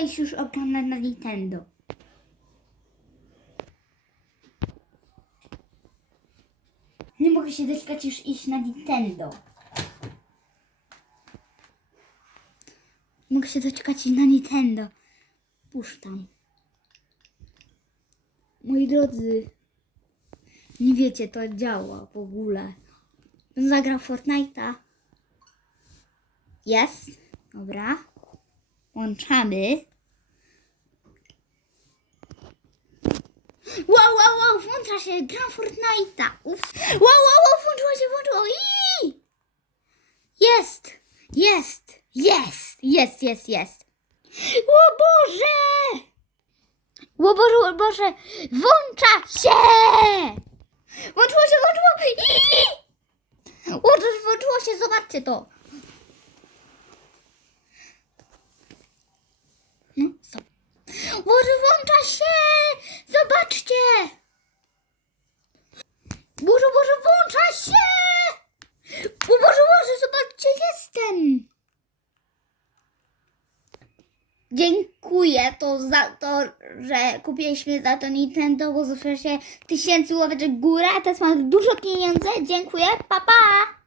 iść już oglądać na Nintendo. Nie mogę się doczekać już iść na Nintendo. Mogę się doczekać iść na Nintendo. Puszczam. Moi drodzy, nie wiecie, to działa w ogóle. Zagrał Fortnite'a. Jest. Dobra. Włączamy. Wow, wow, wow, włącza się, gram Fortnite'a. Ups. Wow, wow, wow, włączyło się, włączyło. Ii! Jest, jest, jest, jest, jest, jest. O Boże! O Boże, o Boże, włącza się! Włączyło się, włączyło! Ii! O, to włączyło się, zobaczcie to. No, stop. Boże, włącza się! Zobaczcie! Boże, Boże, włącza się! O Boże, Boże, zobaczcie, jestem! Dziękuję to za to, że kupiliśmy za to Nintendo, bo zawsze się tysięcy ławeczek góra, a teraz mam dużo pieniędzy. Dziękuję, pa pa!